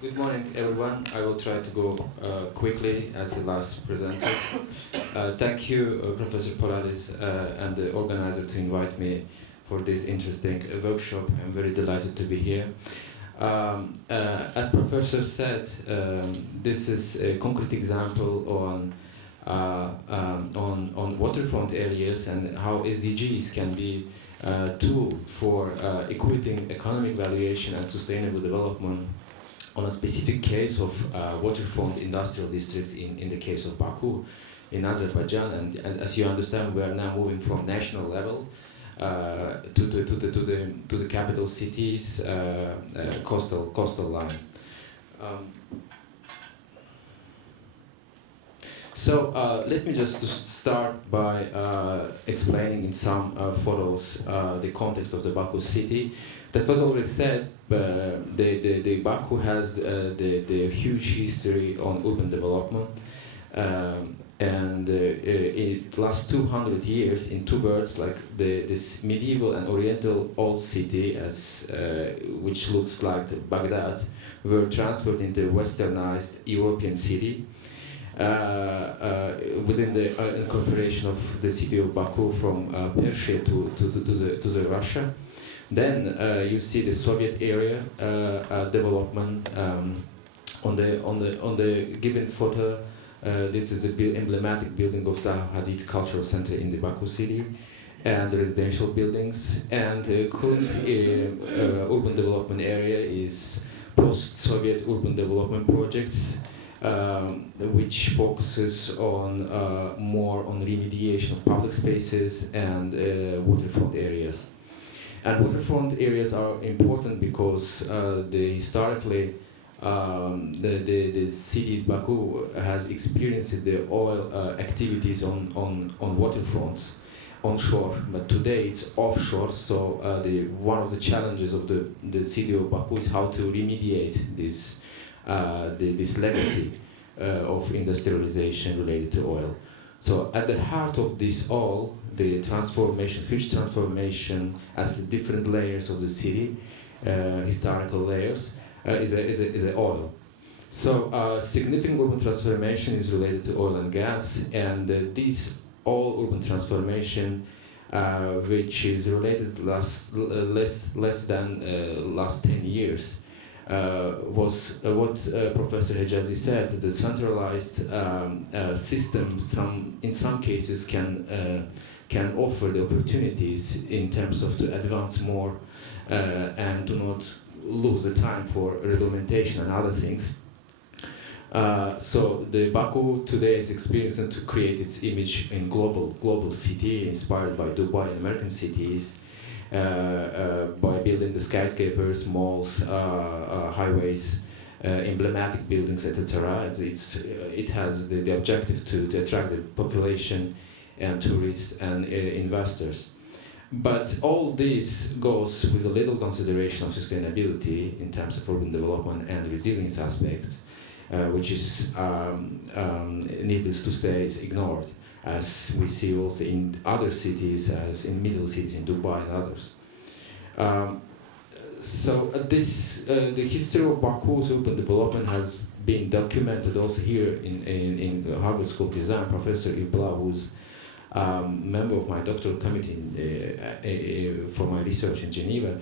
Good morning, everyone. I will try to go quickly as the last presenter. Thank you, Professor Polaris, and the organizer to invite me for this interesting workshop. I'm very delighted to be here. As Professor said, this is a concrete example on waterfront areas and how SDGs can be a tool for equating economic valuation and sustainable development on a specific case of waterfront industrial districts in the case of Baku in Azerbaijan. And as you understand, we are now moving from national level to the capital cities coastal line. So let me just start by explaining in some photos the context of the Baku city. That was already said. The Baku has the huge history on urban development, and it last 200 years in two words, like this medieval and oriental old city, which looks like Baghdad, were transferred into westernized European city. Within the incorporation of the city of Baku from Persia to the Russia. Then you see the Soviet area development on the given photo. This is the emblematic building of Zaha Hadid Cultural Center in the Baku city, and the residential buildings. And the current urban development area is post-Soviet urban development projects, which focuses on more on remediation of public spaces and waterfront areas. And waterfront areas are important because historically the city of Baku has experienced the oil activities on waterfronts onshore, but today it's offshore. So one of the challenges of the city of Baku is how to remediate this legacy of industrialization related to oil. So at the heart of this all, the transformation, huge transformation as the different layers of the city, historical layers, is the oil. So significant urban transformation is related to oil and gas, and this all urban transformation, which is related less than last 10 years, was what Professor Hejazi said. The centralized system, in some cases, can offer the opportunities in terms of to advance more and to not lose the time for reglementation and other things. So the Baku today is experiencing to create its image in global city inspired by Dubai and American cities. By building the skyscrapers, malls, highways, emblematic buildings, etc. It has the objective to attract the population and tourists and investors. But all this goes with a little consideration of sustainability in terms of urban development and resilience aspects, which is, needless to say, is ignored, as we see also in other cities, as in middle cities in Dubai and others. The history of Baku's urban development has been documented also here in Harvard School of Design. Professor Ibla, who's member of my doctoral committee for my research in Geneva,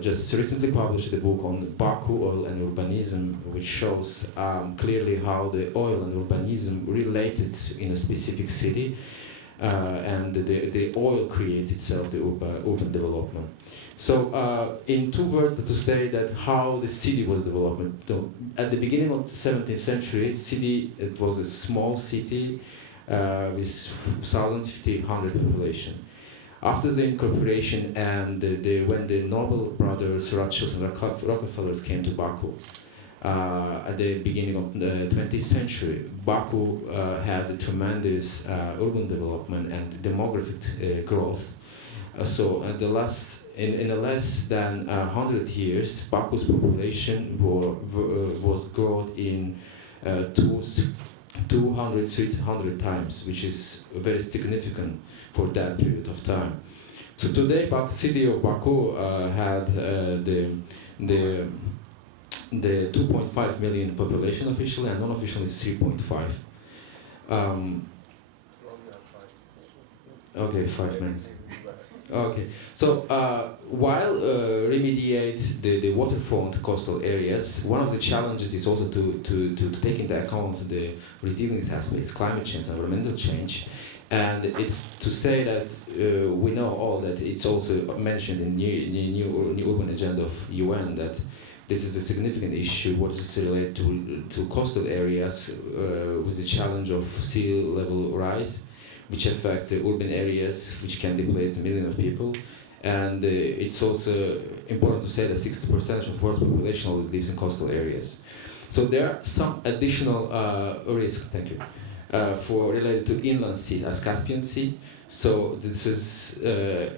just recently published a book on Baku oil and urbanism, which shows clearly how the oil and urbanism related in a specific city, and the oil creates itself, the urban development. So in two words to say that how the city was developed. At the beginning of the 17th century, it was a small city with 1,500 population. After the incorporation and when the Nobel brothers, Rothschild and Rockefellers came to Baku at the beginning of the 20th century, Baku had a tremendous urban development and demographic growth. In less than 100 years, Baku's population was grown in 200, 300 times, which is very significant for that period of time. So today, city of Baku had the 2.5 million population officially, and non-officially is 3.5. Okay, 5 minutes. Okay, so while remediate the waterfront coastal areas, one of the challenges is also to take into account the resilience aspects, climate change, environmental change, and it's to say that we know all that it's also mentioned in new urban agenda of UN that this is a significant issue. What is related to coastal areas with the challenge of sea level rise, which affects the urban areas, which can displace a million of people. And it's also important to say that 60% of world's population lives in coastal areas. So there are some additional risks, thank you, for related to inland sea, as Caspian Sea. So this is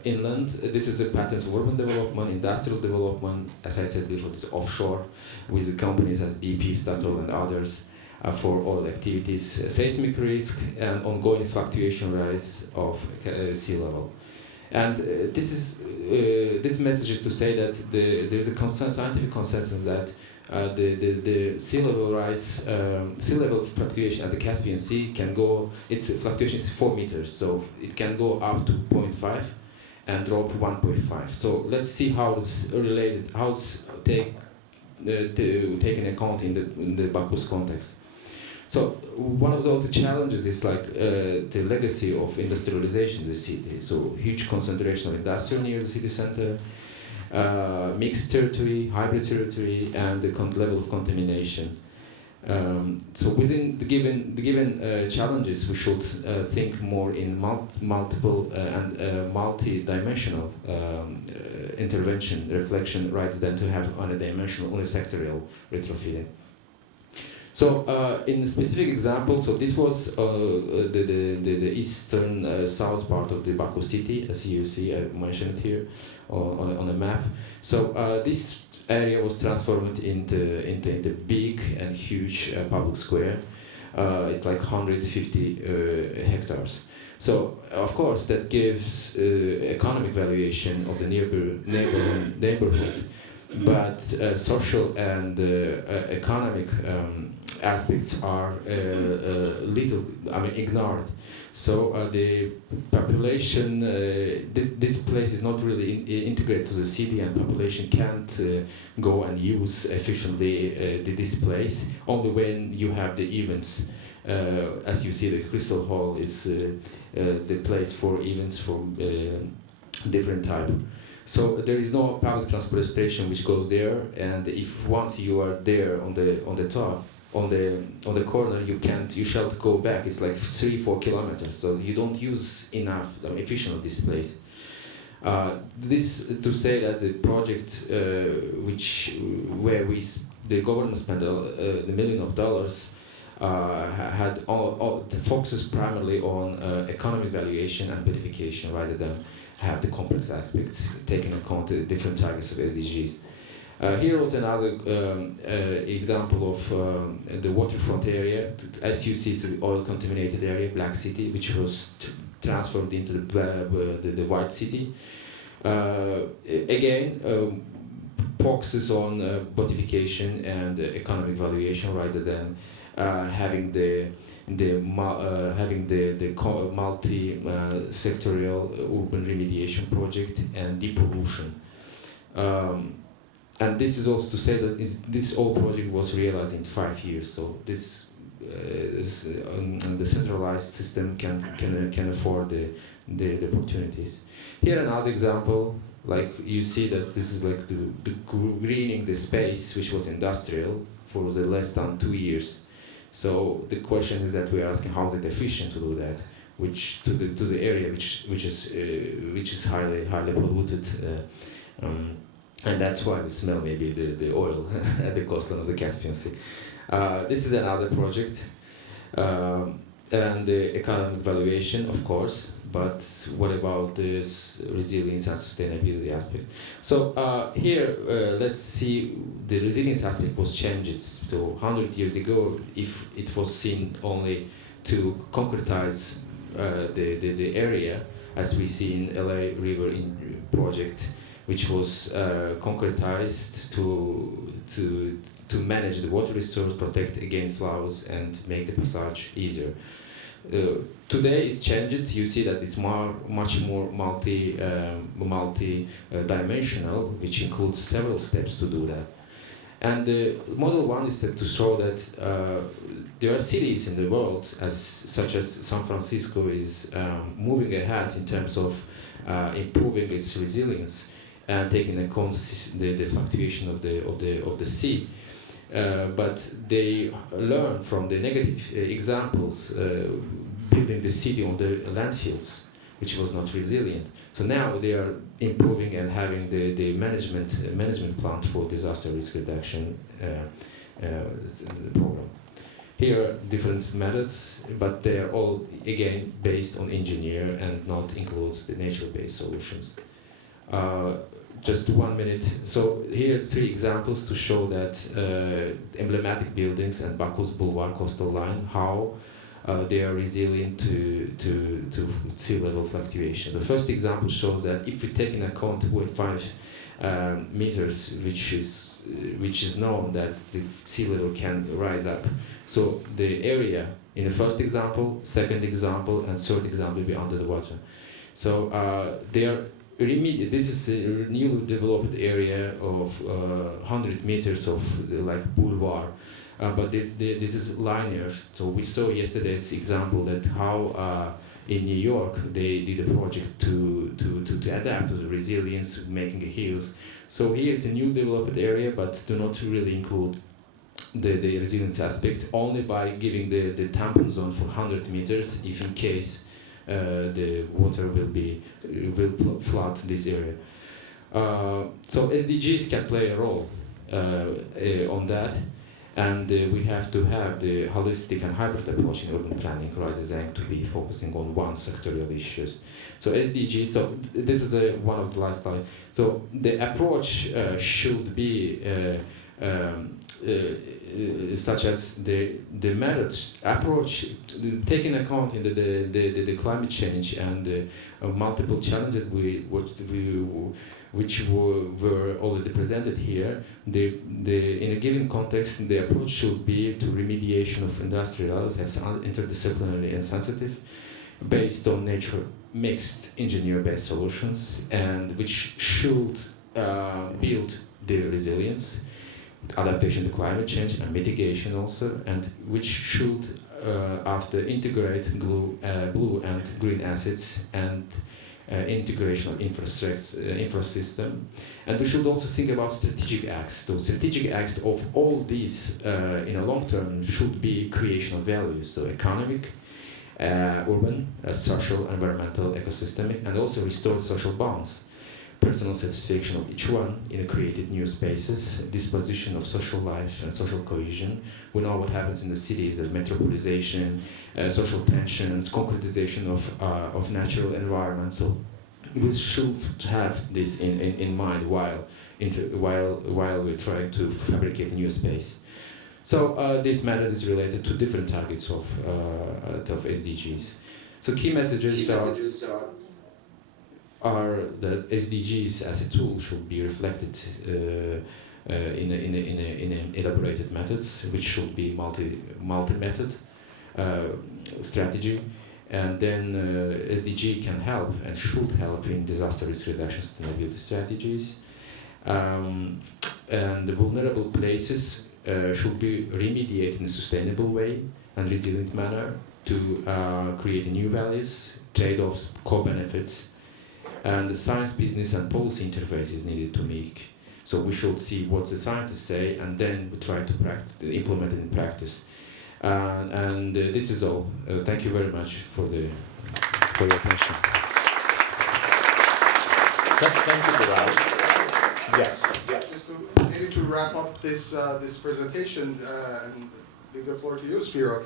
inland, this is a pattern of urban development, industrial development, as I said before, it's offshore, with the companies as BP, Statoil and others, for oil activities, seismic risk, and ongoing fluctuation rise of sea level. And this message is to say that there is a scientific consensus that the sea level rise, sea level fluctuation at the Caspian Sea can go, its fluctuation is 4 meters, so it can go up to 0.5 and drop 1.5. So let's see how it's related, how it's taken account in the Baku's context. So one of those challenges is like the legacy of industrialization in the city. So huge concentration of industry near the city center, mixed territory, hybrid territory, and the level of contamination. So within the given challenges, we should think more in multiple and multi-dimensional intervention, reflection, rather than to have unidimensional, unisectorial retrofitting. So in a specific example, so this was the eastern south part of the Baku city, as you see, I mentioned it here on a map. So this area was transformed into big and huge public square. It's like 150 hectares. So of course that gives economic valuation of the neighborhood, but social and economic aspects are ignored. So the population, this place is not really integrated to the city, and population can't go and use efficiently this place, only when you have the events. As you see, the Crystal Hall is the place for events from different type. So there is no public transportation which goes there, and if once you are there on the top, on the corner, you shall go back. It's like 3-4 kilometers, so you don't use enough efficient this place. This to say that the project where the government spent the $1 million had all the focuses primarily on economic valuation and beautification rather than have the complex aspects taking account the different targets of SDGs. Here was another example of the waterfront area. As you see, it's an oil-contaminated area, Black City, which was transformed into the White City. Again, focuses on beautification and economic valuation rather than having the multi-sectorial urban remediation project and depollution. And this is also to say that this whole project was realized in 5 years. So this the centralized system can afford the opportunities. Here another example, like you see that this is like the greening the space which was industrial for the less than 2 years. So the question is that we are asking how is it efficient to do that, which to the area which is highly polluted, and that's why we smell maybe the oil at the coastline of the Caspian Sea. This is another project, and the economic valuation, of course. But what about this resilience and sustainability aspect? So here, let's see, the resilience aspect was changed. So 100 years ago, if it was seen only to concretize the area, as we see in LA River in project, which was concretized to manage the water resource, protect against floods, and make the passage easier. Today it's changed. You see that it's much more multi-dimensional, which includes several steps to do that. And model one is to show that there are cities in the world, such as San Francisco, is moving ahead in terms of improving its resilience and taking account the fluctuation of the sea. But they learn from the negative examples, building the city on the landfills, which was not resilient. So now they are improving and having the management plan for disaster risk reduction program. Here are different methods, but they are all again based on engineer and not includes the nature-based solutions. Just 1 minute. So here's 3 examples to show that emblematic buildings and Baku's boulevard coastal line, how they are resilient to sea level fluctuation. The first example shows that if we take into account 2.5 meters, which is known that the sea level can rise up. So the area in the first example, second example, and third example will be under the water. So they are this is a newly developed area of 100 meters of like boulevard. But this is linear. So we saw yesterday's example that how in New York they did a project to adapt to the resilience, making hills. So here it's a new developed area, but do not really include the resilience aspect, only by giving the tampon zone for 100 meters if in case the water will flood this area. So SDGs can play a role on that. And we have to have the holistic and hybrid approach in urban planning rather than to be focusing on one sectorial issues. So SDGs, so this is one of the last slides. So the approach should be such as the methods approach taking account in the climate change and the multiple challenges which were already presented here. In a given context, the approach should be to remediation of industrials as interdisciplinary and sensitive, based on nature mixed engineer-based solutions, and which should build the resilience, adaptation to climate change and mitigation also, and which should after integrate blue and green assets and integration of infrasystem. And we should also think about strategic acts. So strategic acts of all these in a long term should be creation of values, so economic, urban, social, environmental, ecosystemic, and also restored social bonds. Personal satisfaction of each one in created new spaces, disposition of social life and social cohesion. We know what happens in the cities, the metropolization, social tensions, concretization of natural environment. So we should have this in mind while we're trying to fabricate a new space. So this method is related to different targets of SDGs. So key messages are that SDGs as a tool should be reflected in elaborated methods, which should be multi-method strategy, and then SDG can help and should help in disaster risk reduction sustainability strategies, and the vulnerable places should be remediated in a sustainable way and resilient manner to create new values, trade-offs, co-benefits. And the science, business, and policy interface is needed to make. So we should see what the scientists say, and then we try to implement it in practice. And this is all. Thank you very much for your attention. Thank you, Tural. Yes. Maybe to wrap up this presentation and leave the floor to you, Spiro.